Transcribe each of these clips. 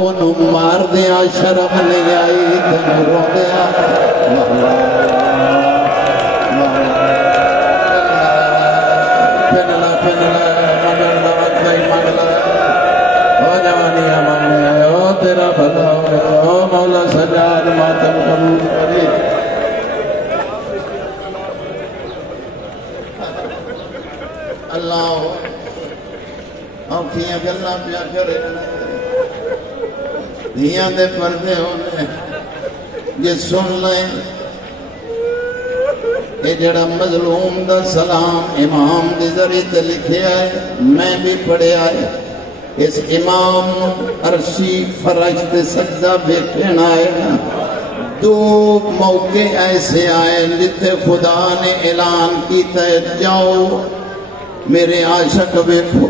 انہوں مار دیا شرم نہیں آئی تم رو دیا پنلا پنلا مگر وقت بھائی مانگلا او جوانیاں مانگے او تیرا بھلا ہوئے او مولا سجاد ماتم قبول کری اللہ آنکھیاں گلنا پیا کرے دیاں دے پردے ہونے یہ سن لیں کہ جڑا مظلوم دا سلام امام دے ذریعے تے لکھے آئے میں بھی پڑھے آئے اس امام عرشی فرشت سجدہ بیٹھن آئے دو موقع ایسے آئے جتے خدا نے اعلان کیتا ہے جاؤ میرے عاشق بیٹھو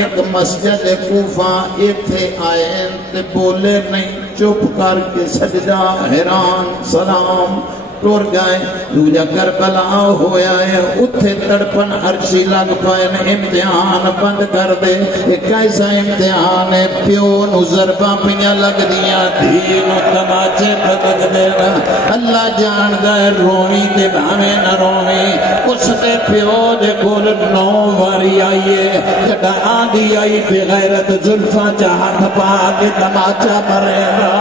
ایک مسجد کوفہ ایتھے آئے تے بولے نہیں چپ کر کے سجدہ حیران سلام ٹور گئے دوجہ کربلا ہویا ہے اتھے تڑپن عرشی لگ پائن امتحان بند کر دے ایک ایسا امتحان ہے پیو نو ضربہ پینیا لگ دیا دین و تماچے پتک دینا اللہ جان گئے روی تے بھامے نہ روی اس تے پیو دے کول 9 واری آئیے جڑا آدھی آئی بغیرت زلفہ چاہت پا کے تماچا مرے گا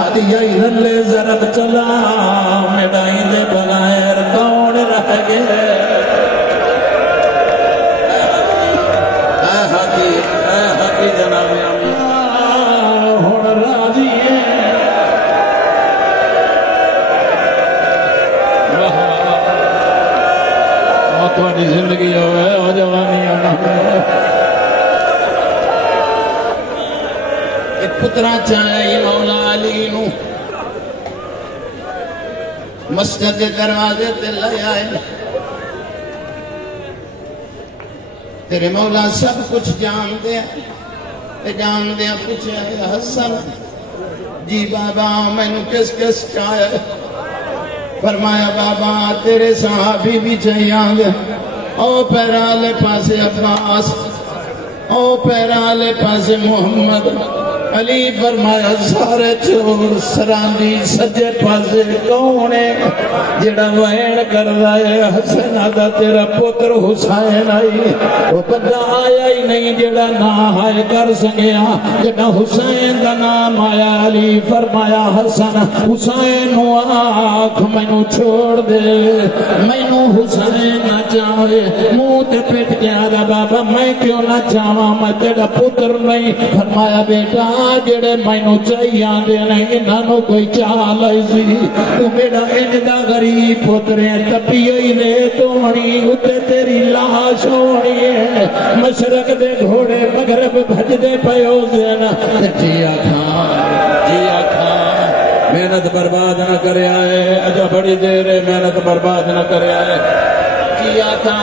آدھی آئی رلے ضرب چلا میڈائی دے بغیر کون رہ گئے اے حقی جناب اللہ ہون راضی ہے تھوڑی زندگی ہوئے ہو جوانی ایک پترہ چاہے مولا علی نو مسجد کے دروازے تے لے آئے تیرے مولا سب کچھ جان دیا پوچھے حسن جی بابا میں نے کس کس چاہے فرمایا بابا تیرے صحابی بھی چاہیے آگے او پیرالے پاسے عباس او پیرالے پاسے محمد علی فرمایا سارے چور سراندی سجے پاسے کونے جڑا وین کر رہے حسن آدھا تیرا پتر حسین آئی وہ بندہ آیا ہی نہیں جڑا نہ آئے کر سکیا جڑا حسین دا نام آیا علی فرمایا حسن حسین آنکھ میں نو چھوڑ دے میں نو حسین نہ چاہے منہ تے پیٹ گیا دا بابا میں کیوں نہ چاہاں میں تیرا پتر نہیں فرمایا بیٹا جڑے میں نو چاہیے آدھے نہیں انہوں کوئی چاہ لائی سی تو میرا اندہ غریب پترے تپیئی دے توڑی اتے تیری لاش ہونی ہے مشرق دے گھوڑے مغرب بھج دے پیو دینا جیا کھا محنت برباد نہ کرے آئے اجا بڑی دیر ہے محنت برباد نہ کرے آئے جیا کھا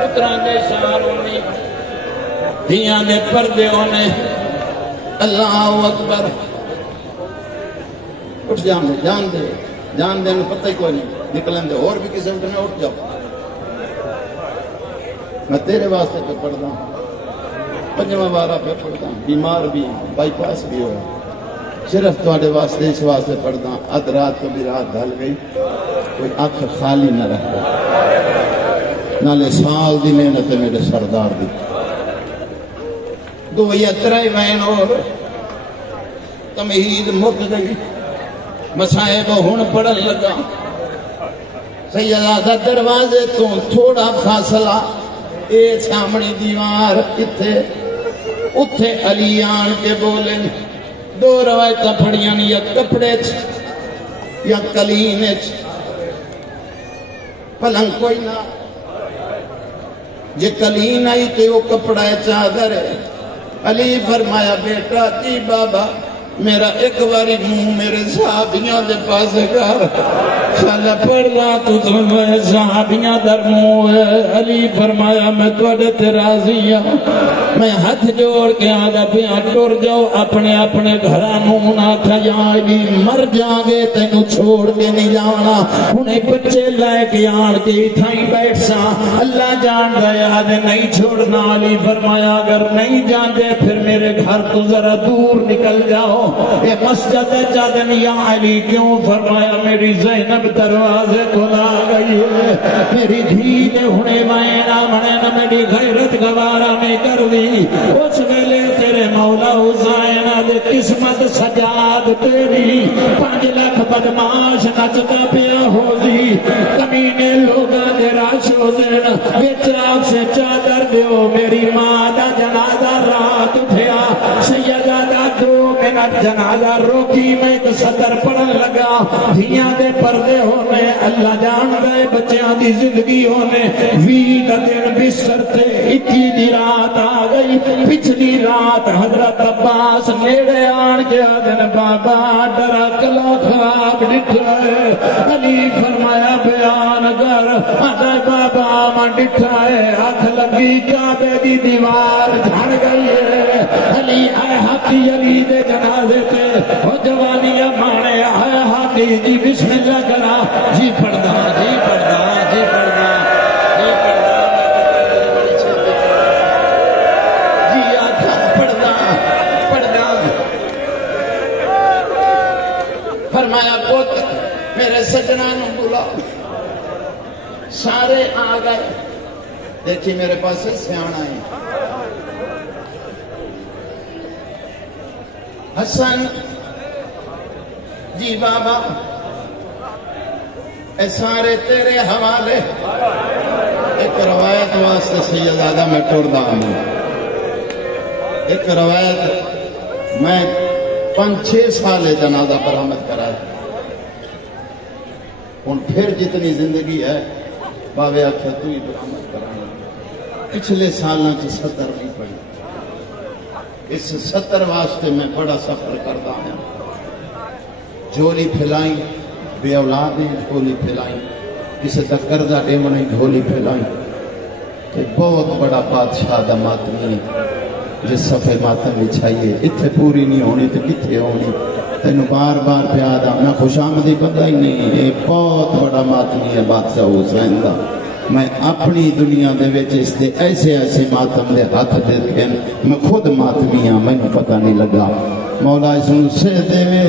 پتران دے شار ہونی دیاں دے پردے ہونے اللہ اکبر اٹھ جان دے انہوں پتہ ہی کوئی نہیں نکلیں دے اور بھی کسی وقت میں اٹھ جاؤ میں تیرے واسطے پہ پڑھ دا ہوں 5واں بارہ پہ پڑھ دا ہوں بیمار بھی بائی پاس بھی ہوا صرف تو آڑے واسطے اس واسطے پڑھ دا ہوں اد رات کو بھی رات دھل گئی کوئی آنکھ خالی نہ رہ گئی نالے سال دی محنت میرے سردار دی دو یا ترائی وین اور تمہید مک گئی مسائب ہون پڑھن لگا سیدہ دروازے تو تھوڑا فاصلہ اے سامنی دیوار اتھے علی آن کے بولے 2 روایتہ پڑھیاں یا کپڑے یا کلین پلنگ کوئی نہ یہ کلین آئی تے وہ کپڑا چادر ہے علی فرمایا بیٹا کی بابا میرا ایک باری منہ میرے صحابیاں دے پاس کر خالہ پڑھنا تو تمہیں صحابیاں در منہ ہے علی فرمایا میں توڑے تے راضی ہوں میں ہاتھ جوڑ کے آدھا پیا ٹر جاؤ اپنے اپنے گھرانوں نہ کھجائے مر جاگے تینوں چھوڑ کے نہیں جانا انہیں بچے لائے کے آن کے تھائیں بیٹھ سا اللہ جان گئے آدھے نہیں چھوڑنا علی فرمایا اگر نہیں جاندے پھر میرے گھر تو ذرا دور نکل جاؤ اے مسجد جادن یا علی کیوں فرمایا میری زینب دروازے کو لا گئی ہے میری دھی نے ہونے مائنہ منین میری غیرت گوارا میں کر دی اس ویلے تیرے مولا حسین دے قسمت سجاد تیری 5 لاکھ بدماش نچتا پیا ہو دی کمینے لوگاں دے راش ہو دین بیچراک سے چادر دیو میری ماں دا جنازہ رات اٹھیا سیدہ دا 2 منٹ جنازہ روکی میں ایک سطر پڑھن لگا دھیاں دے پردے ہونے اللہ جان گئے بچیاں دی زندگی ہونے 20 دن بستر تھے 21 دی رات آ گئی پچھلی رات حضرت عباس نیڑے آن کے آدن بابا ڈرا کلا خواب ڈٹھا ہے علی فرمایا بیان گر آدھا بابا من ڈٹھا ہے آنکھ لگی کعبے دی دیوار جھڑ گئی ہے علی آئے حقی علی دے جنازے تے وہ جوانیاں مانے آئے حقی جی بسم اللہ کرا جی پڑھدا جی پڑھدا جی پڑھدا جی پڑھدا پڑھدا فرمایا پوت میرے سجنانوں بلا سارے آ گئے دیکھی میرے پاس سیانا ہے حسن جی بابا اے سارے تیرے حوالے ایک روایت واسطے سیدزادہ میں ٹردا ہوں ایک روایت میں 5-6 سال جنازہ برآمد کرایا ان پھر جتنی زندگی ہے باوے آخر تو ہی برآمد کرانا پچھلے سالوں کی 70 نہیں پڑی اس 70 واسطے میں بڑا سفر کرتا ہوں جھولی پھیلائیں بے اولادیں جھولی پھیلائیں کسی کا قرضہ ڈیمنیں جھولی پھیلائیں کہ بہت بڑا بادشاہ دا ماتمی جس صفحے ماتم بچھائیے اتھے پوری نہیں ہونی تو کتھے ہونی تینوں بار بار پیادا میں خوش آمدی بندہ ہی نہیں یہ بہت بڑا ماتمی ہے بادشاہ حسین دا میں اپنی دنیا دے وچ اس دے ایسے ایسے ماتم دے ہاتھ دے کے میں خود ماتمی ہاں میں پتہ نہیں لگا مولا اس سے دے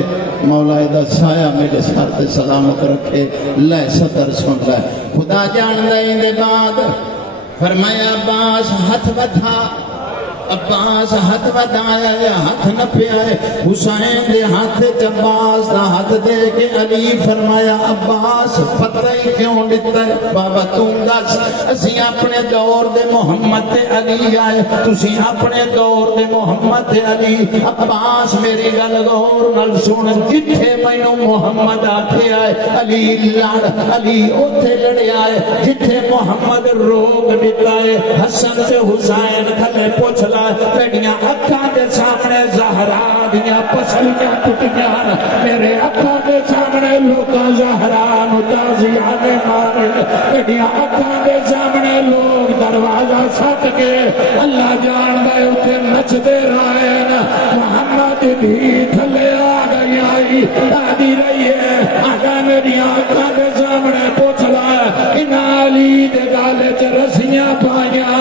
مولا دا سایہ میرے سر تے سلامت رکھے لے سطر سن لے خدا جان دے دے بعد فرمایا عباس ہاتھ بدھا عباس ہاتھ بدھایا یا ہاتھ نہ پیائے حسین دے ہاتھ عباس دا ہاتھ دے کے علی فرمایا عباس پتہ ہی کیوں دیتا ہے بابا تم دس اسی اپنے دور دے محمد علی آئے تسی اپنے دور دے محمد علی عباس میری گل غور نال سن جتھے مینوں محمد آکھے آئے علی لڑ علی اوتھے لڑے آئے جتھے محمد روک دیتا ہے حسن سے حسین تھلے پوچھ میڈیاں اکھاں دے سامنے زہرا دیاں پسلیاں ٹوٹیاں میرے اکھاں دے سامنے لوکاں زہرا نو تازیاں مارے میڈیاں اکھاں دے سامنے لوگ دروازہ سٹ کے اللہ جان دے اوتے نچدے رہے محمد بھی تھلے آ گئی آئی آدھی رہی ہے آگا میڈیاں اکھاں دے سامنے پوچھ لا ان علی دے گالے چ رسیاں پائیاں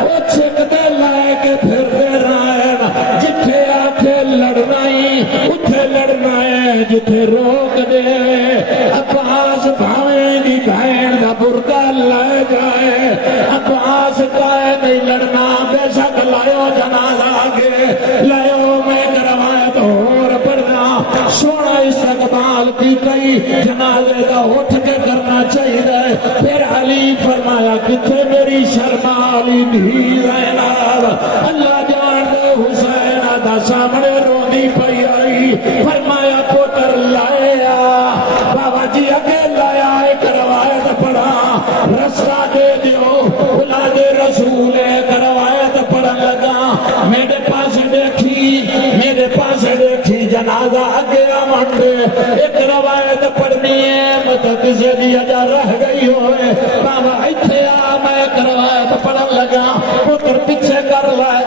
او چھکدے لائے کے پھر دے رہے جتھے آکھے لڑنا ہی اتھے لڑنا ہے جتھے روک دے عباس بھاویں دی بھین دا بردہ لائے جائے عباس کہے نہیں لڑنا بے شک لائیو جنازہ آگے لائیو میں روایت اور پڑھنا سونا استقبال کی کئی جنازے دا اٹھ کے کرنا چاہیے پھر علی فرمایا کتھے میری شرما علی بھی زینب اللہ جان دے حسین دا سامنے رونی پئی آئی فرمایا پوتر لایا بابا جی اگے لایا ایک روایت پڑھا رسہ دے دیو اولاد رسول ایک روایت پڑھن لگا میرے پاس دیکھی جنازہ اگے آمن دے ایک روایت پڑھنی ہے مطلب کسی دی اجا رہ گئی ہوئے بابا ایتھے آ میں ایک روایت پڑھن لگا پتر پیچھے کر لائے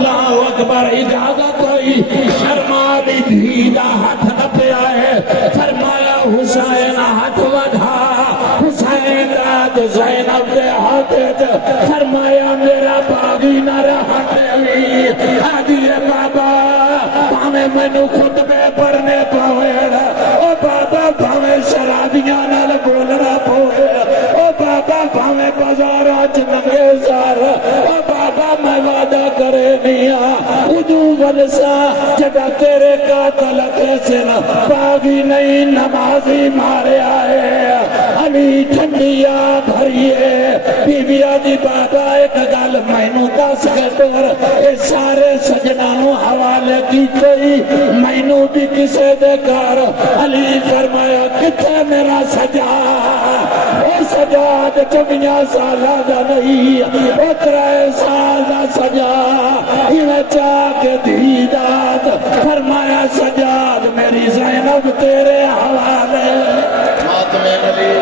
اللہ اکبر اجازت ہوئی شرما دی دھی دا ہاتھ نہ پیا ہے فرمایا حسین ہاتھ وڈھا حسین داد زینب دے ہاتھ فرمایا میرا باغی نہ رہا دے آدھی بابا پاویں مینوں خطبے پڑھنے پاوے او بابا پاویں شرابیاں نال بولنا پوے او بابا پاویں بازاراں چ ننگے سار او بابا میں وعدہ کرے میاں اجو ولسا جگہ تیرے قاتل کیسے نہ باغی نہیں نمازی مارے آئے علی ٹھنڈیا بھریے بی بی آدھی بابا ایک گل مینوں دس کے دور اے سارے سجنانوں حوالے کی کوئی مینوں بھی کسے دے کر علی فرمایا کتھے میرا سجاد اے سجاد 24 سالہ دا نہیں اے 3 سال دا سجاد انہیں چاہ کے دیدات فرمایا سجاد میری زینب تیرے حوالے ماتم علی